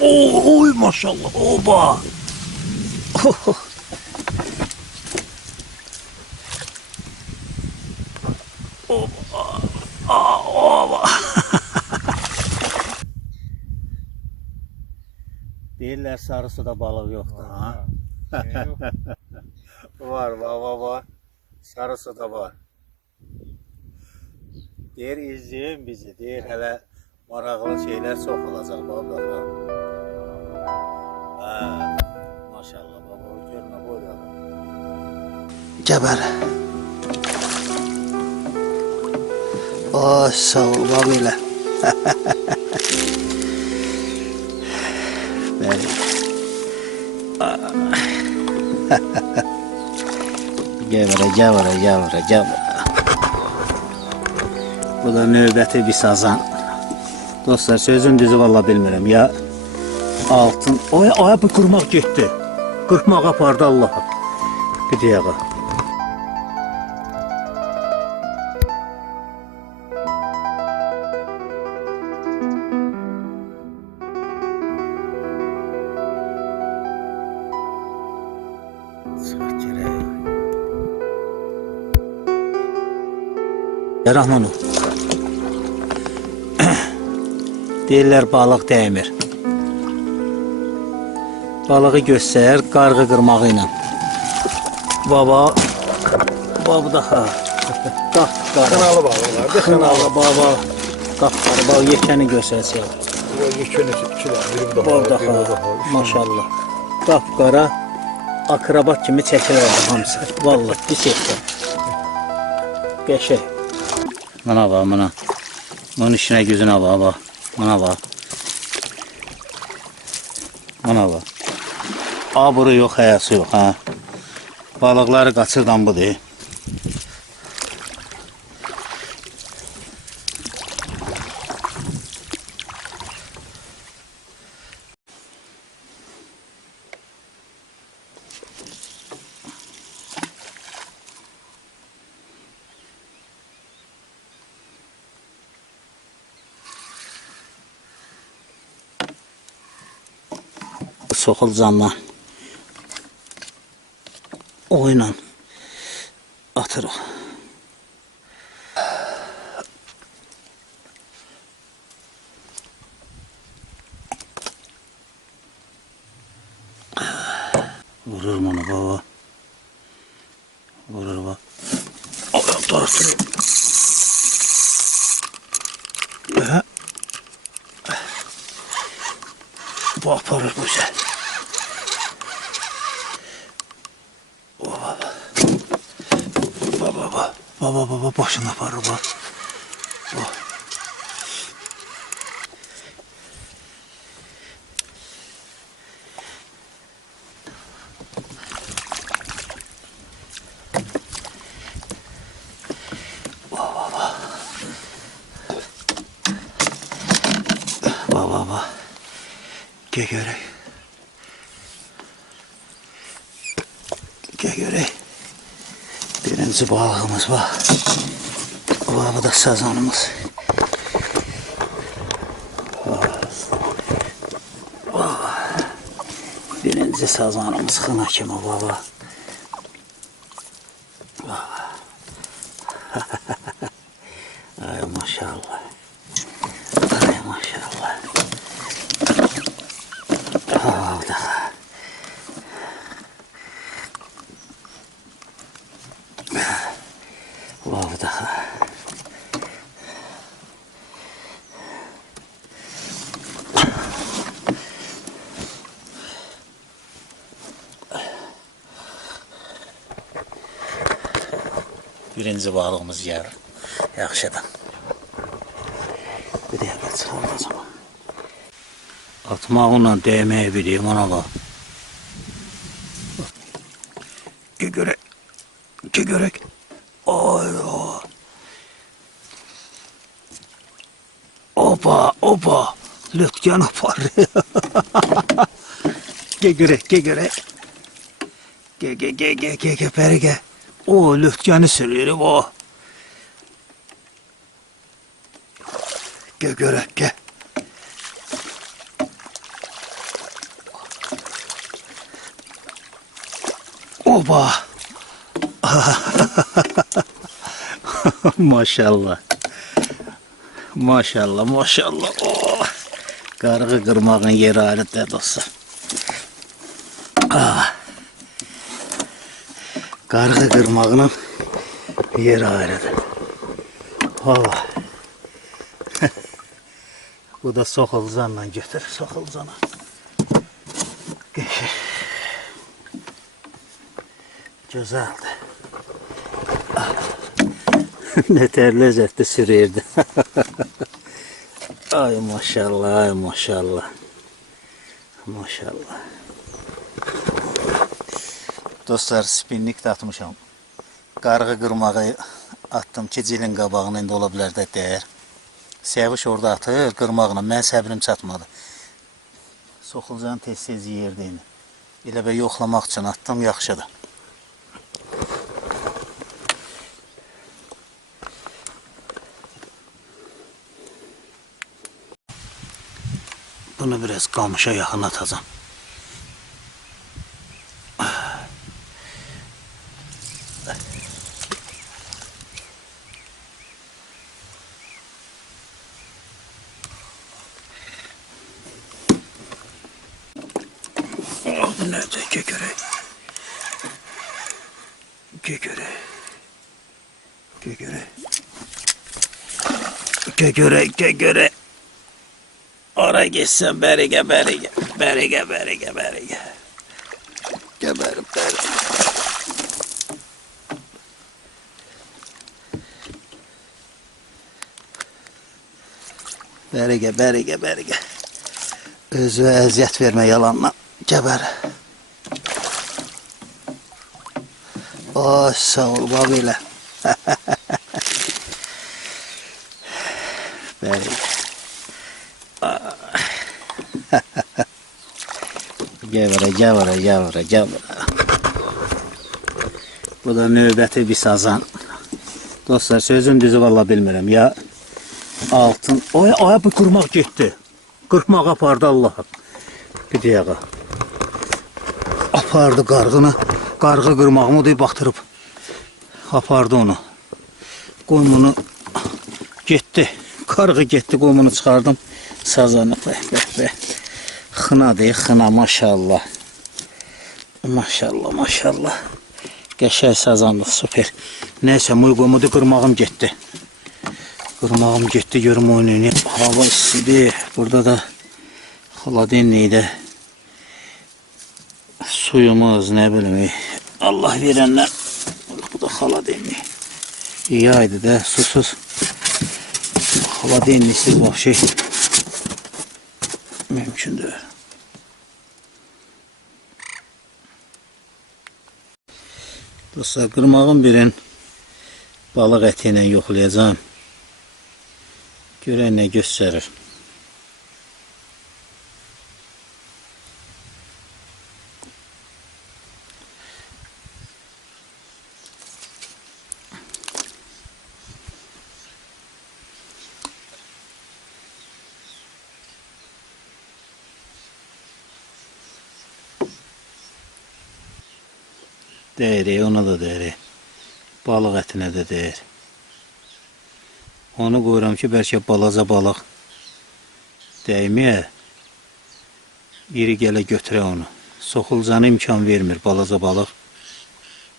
Oo, oy maşallah. Oba. Oba. Aa, oba. Değiller sarısı da balık yoktu ha. var var var var. Sarısı da var. Deyir izleyin bizi. Deyir hele maraqlı şeyler çox olacaq babalar. Gəbər. Ay sağ ol babayla. Bəli. Gəbərə, gəbərə, gəbərə, gəbərə. Bu da növbəti bir sazan. Dostlar sözün düzü valla bilmirəm ya. Altın. Oy, ay bu qurmaq getdi. Qırpmaq apardı Allah. Bir dəqiqə. Ya Rahmanu. Deyirlər balıq dəymir. Balığı göstər qarğı qırmağı ilə. Baba, baba da ha. Qap qarı. Kınalı balıklar. Bir Kınalı baba. Qap qarı baba yekəni göstərsə. Bu yekünü ikiler. Biri bu da Baba. Maşallah. Qap qara akrobat kimi çəkilir hamısı. Vallahi pis etdi. Qəşəng. Buna bax, buna. Bunun işinə gözünə bax, bax. Buna bax. Buna bax. Abırı yox, həyası yox, ha. Balıqları qaçırdan budur. Soxul canla. Oyla atırıq. Vurur bunu baba. Vurur bak. Ayaklar sürüyor. Ee, Bu aparır bu güzel. Baba baba. Baba baba başına aparır bak. Bak. Bak bak bak. Gel görək. Gel görək. Birinci balığımız var. Var bu da sazanımız. Vay. Birinci sazanımız xına kimi baba. Ay maşallah. Ay maşallah. Oldu. Oldu. Birinci balığımız yer. Yaxşıdan. Bir dəqiqə çıxardacam. Atmağınla dəyməyi bileyim ona bax. Gel görək. Gel görək. Ay ay. Opa opa. Lütken apar. gel görək gel görək. Gel gel gel gel gel gel beri gel. Oh, o lüfkanı sürüyorum o. Oh. Gel göre gel. Oba. maşallah. Maşallah maşallah. Oh. Kargı kırmağın yeri alet dostum. Qarğı qırmağının yeri ayrıdır. Oh. Bu da soxulzanla götür, soxulzana. Geçir. Güzeldi. Ah. ne ter lezzetli sürürdü. ay maşallah, ay maşallah. Maşallah. Dostlar spinnik də atmışam. Qarğı qırmağı attım ki, cilin qabağına indi ola bilər də deyər. Səviş orada atır qırmağına. Mən səbrim çatmadı. Soxulcan tez-tez yerdəyini. Elə və yoxlamaq üçün attım, yaxşıdır. Bunu biraz qamışa yaxın atacağım. Ah, bu nerede? Gegöre. Gegöre. Gegöre. Gegöre, gegöre. Oraya gitsen berige, berige. Berige, berige, berige. Geberim, berige. Berige, berige, berige. Özüne əziyyət vermə yalanla. Gəbər. Bax belə. Bəli. Gəbərə, gəbərə, gəbərə, gəbərə. Bu da növbəti bir sazan. Dostlar, sözün düzü valla bilmirəm. Ya altın. Oy, ay bu qırmaq getdi. Qırmağa apardı Allah'a. Bir dəqiqə. Apardı qarğını. Qarğı qırmağımı deyib baxdırıb. Apardı onu. Qoymunu getdi. Qarğı getdi, qoymunu çıxardım. Sazanı bəh, bəh, bəh. Xına deyil, xına maşallah. Maşallah, maşallah. Qəşəng sazandı, super. Nəysə, muyğumudu qırmağım getdi. Qırmağım getdi, görüm oynayın. Hava istidir. Burada da xaladenlikdə suyumuz, nə bilim, Allah verəndən bu da xaladenlik. Yaydı da susuz. Xaladenliksiz bax şey mümkündür. Dostlar, qırmağın birin balıq əti ilə yoxlayacağım. Görən nə göstərir. Deyir, ona da deyir. Balıq ətinə də deyir. Onu qoyuram ki, bəlkə balaca balıq dəyməyə iri gələ götürə onu. Soxulcanı imkan vermir balaca balıq.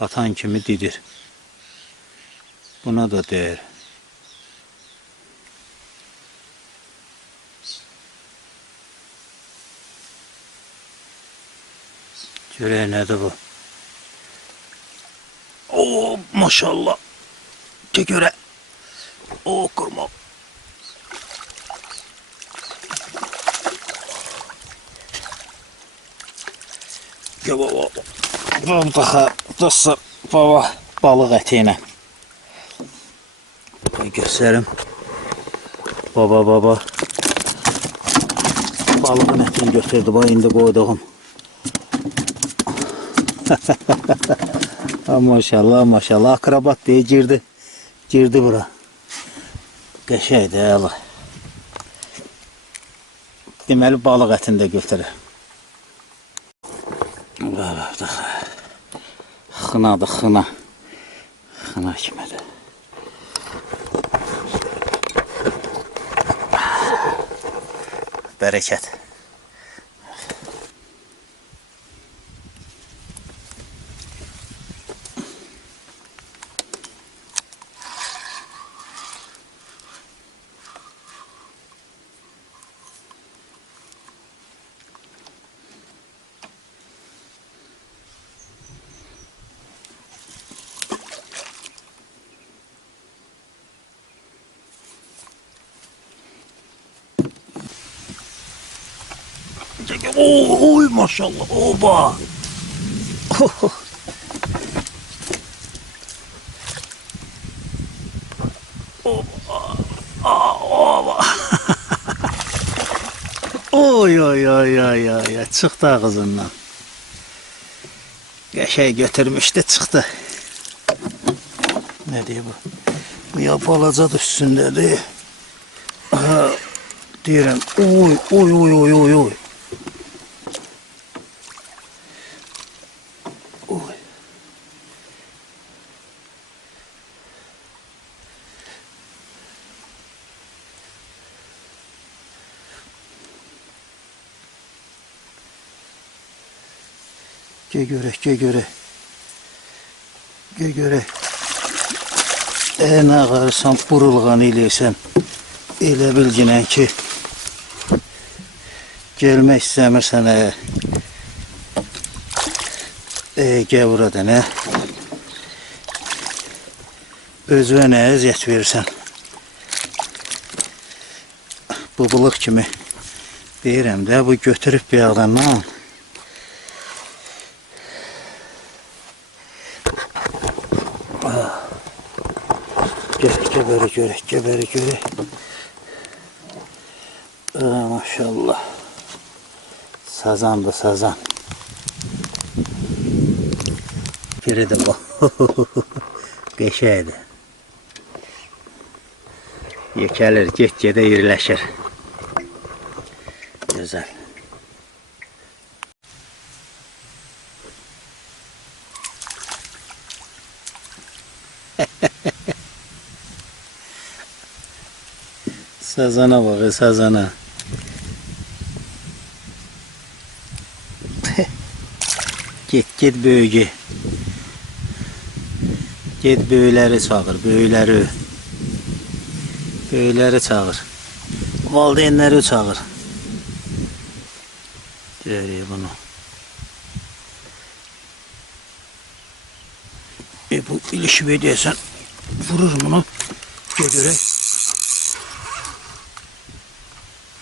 Atan kimi didir. Buna da deyir. Görək nədir bu? Maşallah. Te göre. O kurma. Daha dostlar baba balık etiyle. Bir gösterim. Baba baba. Balığın etini götürdü. Bak indi koyduğum. Ha, maşallah maşallah akrabat diye girdi. Girdi bura. Qəşəkdir Allah. Deməli balıq ətini də götürür. Xınadır, xına. Xına kimidir. Bərəkət. Oy, maşallah. Oba. Oy oy oy oy oy oy çıxdı ağzından. Qəşəng götürmüşdü, çıxdı. Nə deyir bu? Bu ya balaca da üstündədir. Aha, deyirəm, oy oy oy oy oy oy. Oy. Gel görək, gel görək. Gel görək. Ən ağarsan, burulğan eləysən, elə bilginən ki, gelmək istəmirsən əgər. E, gel burada nə? Özünə nə əziyyət verirsən? Bu bulıq kimi deyirəm də, bu götürüb bir adamdan. Görək, geberi görək, geberi görək. Aa, maşallah. Sazandı sazan. Biri de bu. Qəşəkdir. Yekəlir, get-gedə iriləşir. Gözəl. Sazana bak, sazana. Get, get böyüge. Get böyüləri çağır, böyüləri. Böyüləri çağır. Valideynləri çağır. Görüyor bunu. E bu ilişivi desen vurur bunu. Gel görək.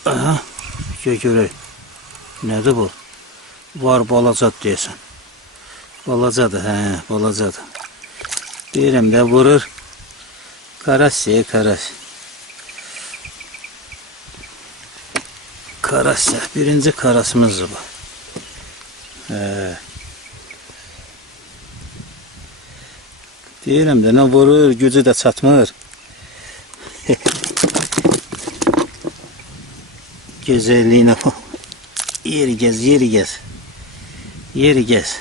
Aha, gel görək. Nədir bu? Var balacad deyəsən. Balacadır, hə, balacadır. Deyirəm də vurur. Karas ye, karas. Karas, birinci karasımızdır bu. Hə. Deyirəm də nə vurur, gücü də çatmır. Gözəlliyinə bu. Yeri gez, yeri gez. Yeri gez.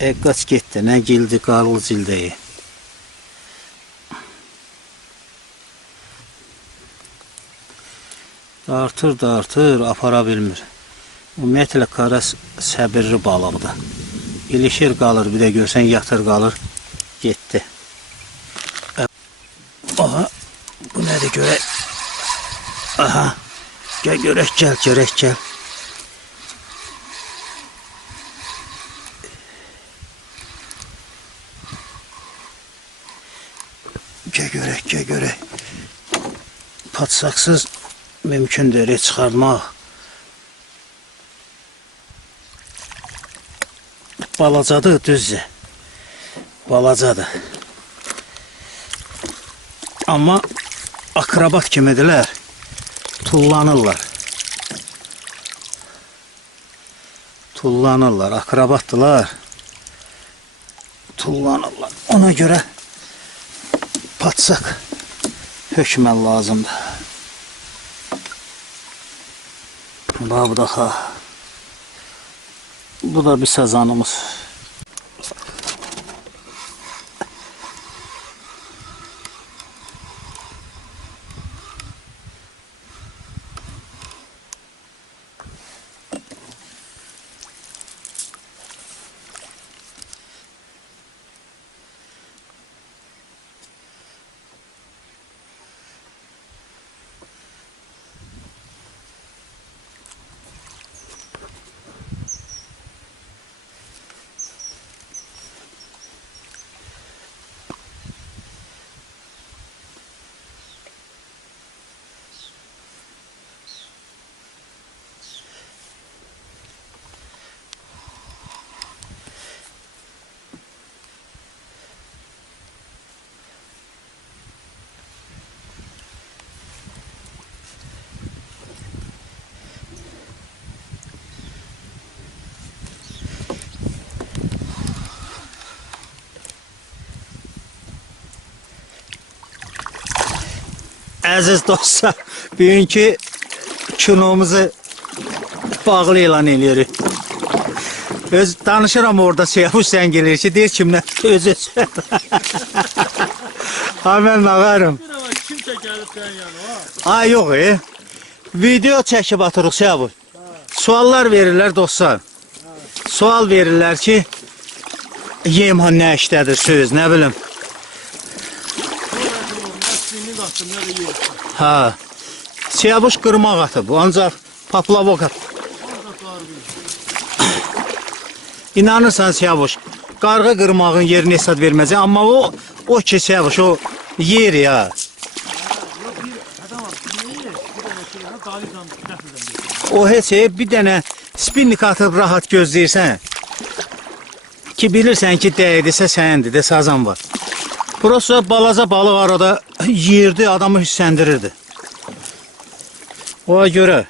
E kaç gitti, nə gildi, qarlı cildəyi. Dartır, dartır, apara bilmir. Ümumiyyətlə kara s- səbirli balıqdır. İlişir qalır, bir də görsən yatır qalır, getdi. Aha, bu nədir görək? Aha, gəl görək, gəl, görək, gəl. Gəl görək, gəl görək. Patsaksız mümkün deyil çıxartmaq. Balacadır düzdür. Balacadır. Amma akrobat kimidirlər. Tullanırlar. Tullanırlar, akrobatdılar. Tullanırlar. Ona görə patsak hökmən lazımdır. Bax bu da ha. Bu da bir sazanımız. Əziz dostlar, bugünkü kinomuzu bağlı elan edirik. Öz danışıram orada Siyavuş sən gelir ki, deyir kimlə özü. ha mən nağarım. Kimse gelip sen yani ha. Yox, e. Video çəkib atırıq Siyavuş. Suallar verirlər dostlar. Sual verirlər ki, yem ha nə söz, nə bilim. Mesleğini kattım ne de yiyorsun. Ha. Siyavuş qırmaq atıb, ancaq paplavok atıb. İnanırsan Siyavuş, qarğı qırmağın yerinə hesab verməz, amma o o ki Siyavuş o yer ya. O heç bir dənə spinnik atıb rahat gözləyirsən. Ki bilirsən ki dəydisə səndir, də sazan var. Prosta balaca balıq arada yerdi, adamı hissəndirirdi. Ona görə